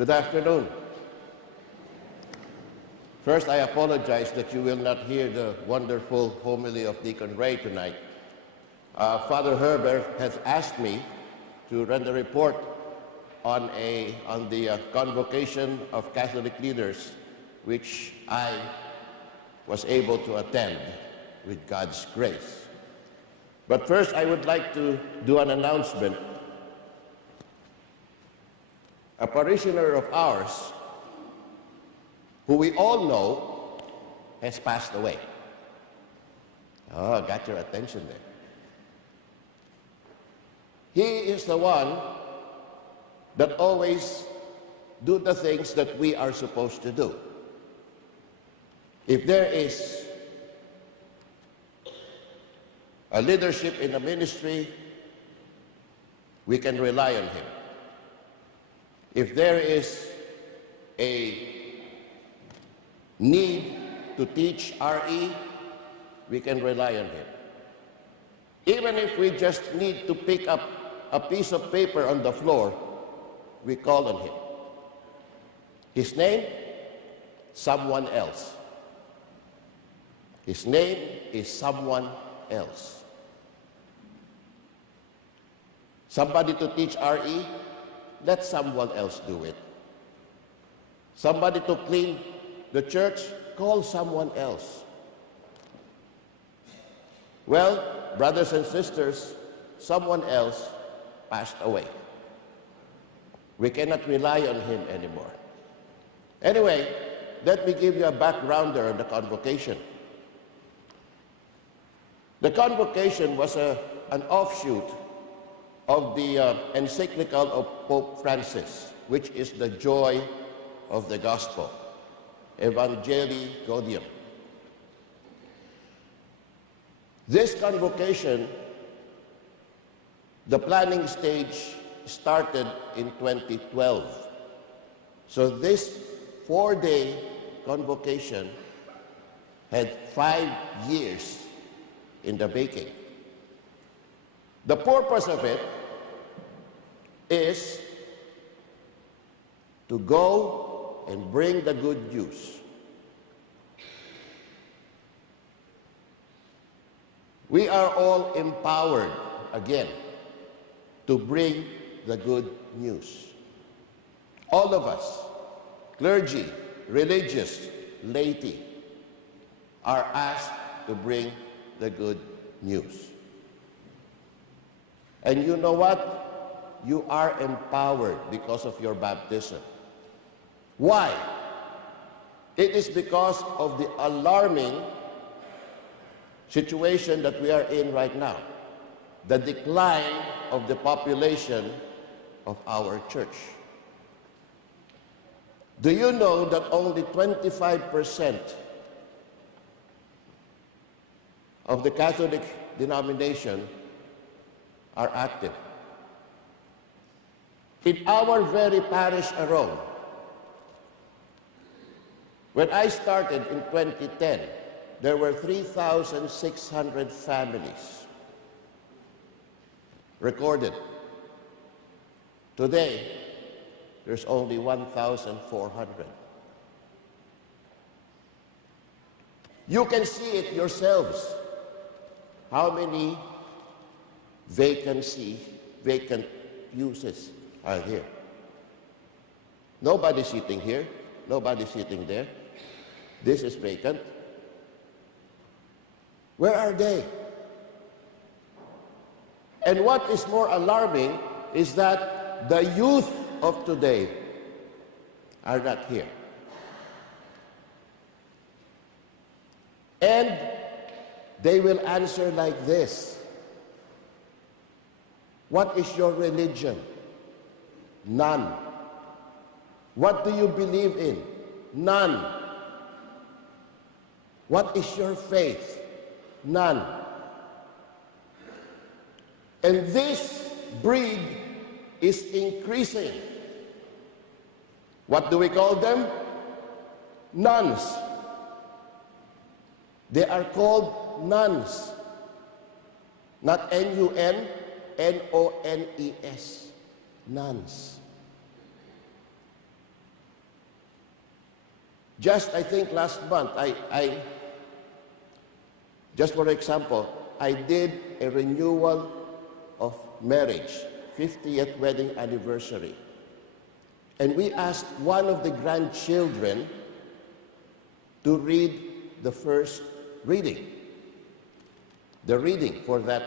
Good afternoon. First, I apologize that you will not hear the wonderful homily of Deacon Ray tonight. Father Herbert has asked me to run the report on the Convocation of Catholic Leaders, which I was able to attend with God's grace. But first, I would like to do an announcement. A parishioner of ours, who we all know, has passed away. Oh, got your attention there. He is the one that always do the things that we are supposed to do. If there is a leadership in the ministry, we can rely on him. If there is a need to teach RE, we can rely on him. Even if we just need to pick up a piece of paper on the floor, we call on him. His name? Someone else. His name is someone else. Somebody to teach RE? Let someone else do it. Somebody to clean the church? Call someone else. Well, brothers and sisters, someone else passed away. We cannot rely on him anymore. Anyway, let me give you a backgrounder on the Convocation. The Convocation was an offshoot of the encyclical of Pope Francis, which is the joy of the gospel, Evangelii Gaudium. This convocation, the planning stage started in 2012. So this 4-day convocation had 5 years in the making. The purpose of it is to go and bring the good news. We are all empowered, again, to bring the good news. All of us, clergy, religious, laity, are asked to bring the good news. And you know what? You are empowered because of your baptism. Why? It is because of the alarming situation that we are in right now, the decline of the population of our church. Do you know that only 25% of the Catholic denomination are active? In our very parish alone, when I started in 2010, there were 3,600 families recorded. Today, there's only 1,400. You can see it yourselves. How many vacant pews are here? Nobody sitting here. Nobody sitting there. This is vacant. Where are they? And what is more alarming is that the youth of today are not here. And they will answer like this. What is your religion? None. What do you believe in? None. What is your faith? None. And this breed is increasing. What do we call them? Nuns. They are called nuns. Not N-U-N, N-O-N-E-S. Nuns. Just, I think, last month, just for example, I did a renewal of marriage, 50th wedding anniversary. And we asked one of the grandchildren to read the first reading, the reading for that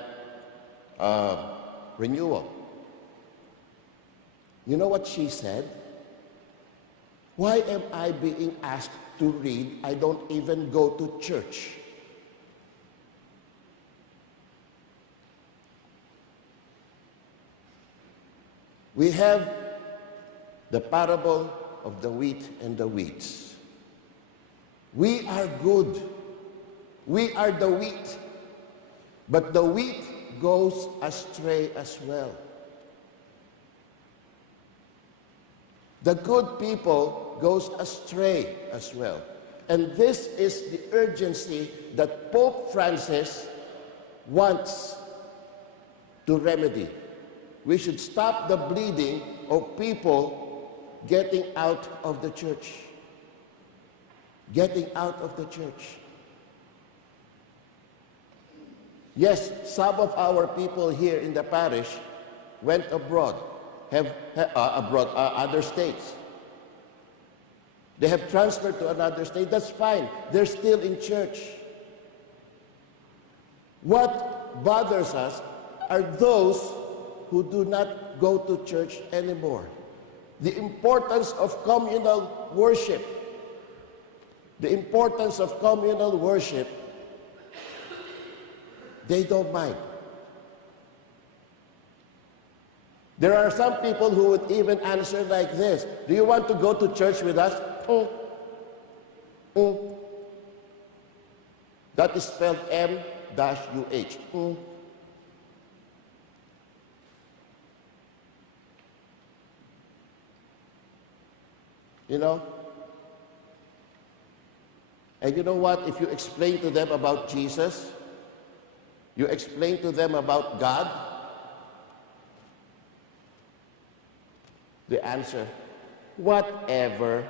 renewal. You know what she said? Why am I being asked to read? I don't even go to church. We have the parable of the wheat and the weeds. We are good. We are the wheat. But the wheat goes astray as well. The good people goes astray as well. And this is the urgency that Pope Francis wants to remedy. We should stop the bleeding of people getting out of the church. Getting out of the church. Yes, some of our people here in the parish went abroad, other states. They have transferred to another state. That's fine. They're still in church. What bothers us are those who do not go to church anymore. The importance of communal worship. The importance of communal worship, they don't mind. There are some people who would even answer like this: do you want to go to church with us? That is spelled M-U-H. You know? And you know what? If you explain to them about Jesus, you explain to them about God, the answer, whatever.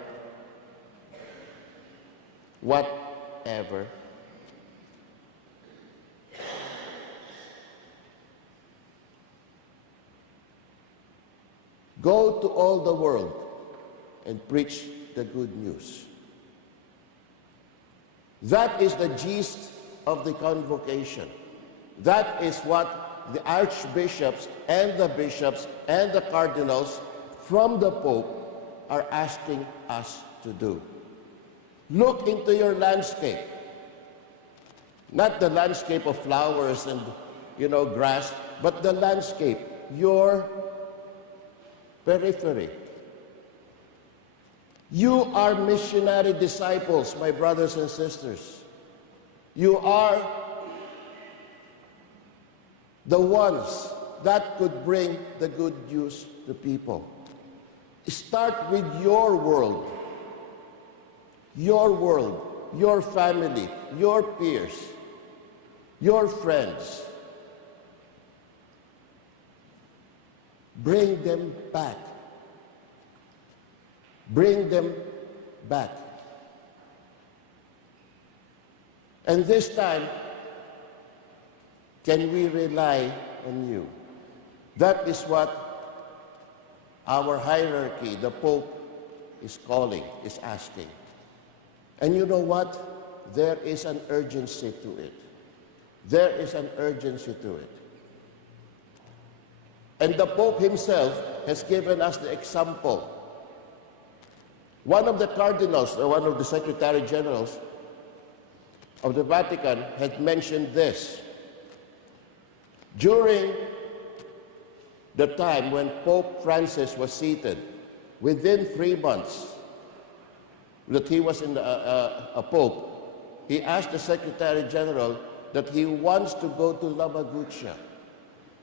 Whatever. Go to all the world and preach the good news. That is the gist of the Convocation. That is what the archbishops and the bishops and the cardinals from the Pope are asking us to do. Look into your landscape. Not the landscape of flowers and, grass, but the landscape, your periphery. You are missionary disciples, my brothers and sisters. You are the ones that could bring the good news to people. Start with your world, your family, your peers, your friends. Bring them back. Bring them back. And this time, can we rely on you? That is what our hierarchy, the Pope, is calling, is asking. And you know what? There is an urgency to it. There is an urgency to it. And the Pope himself has given us the example. One of the cardinals, or one of the Secretary Generals of the Vatican had mentioned this. During the time when Pope Francis was seated, within 3 months that he was a Pope, he asked the Secretary General that he wants to go to La Maguncia.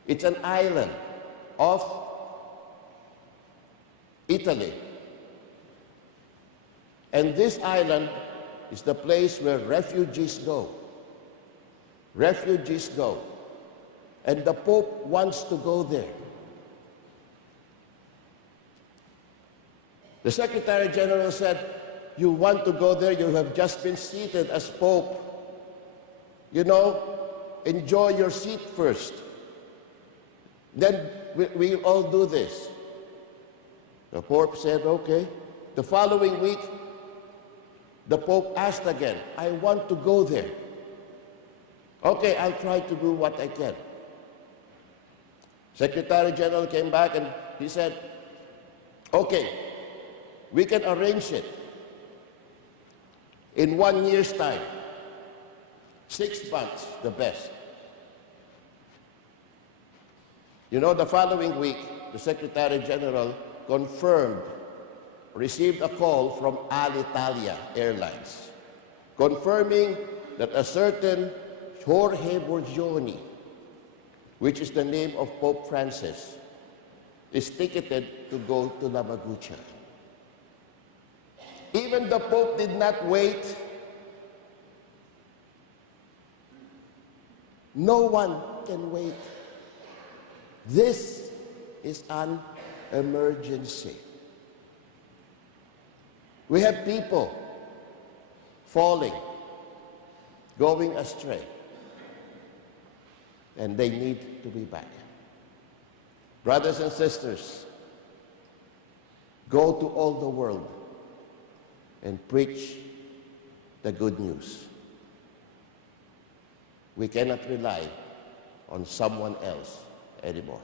It's an island of Italy. And this island is the place where refugees go. Refugees go. And the Pope wants to go there. The Secretary General said, you want to go there, you have just been seated as Pope. You know, enjoy your seat first. Then we all do this. The Pope said, okay. The following week, the Pope asked again, I want to go there. Okay, I'll try to do what I can. Secretary General came back and he said, okay, we can arrange it in 1 year's time. 6 months, the best. You know, the following week, the Secretary General received a call from Alitalia Airlines, confirming that a certain Jorge Borgioni, which is the name of Pope Francis, is ticketed to go to Lamagucha. Even the Pope did not wait. No one can wait. This is an emergency. We have people falling, going astray, and they need to be back. Brothers and sisters, go to all the world and preach the good news. We cannot rely on someone else anymore.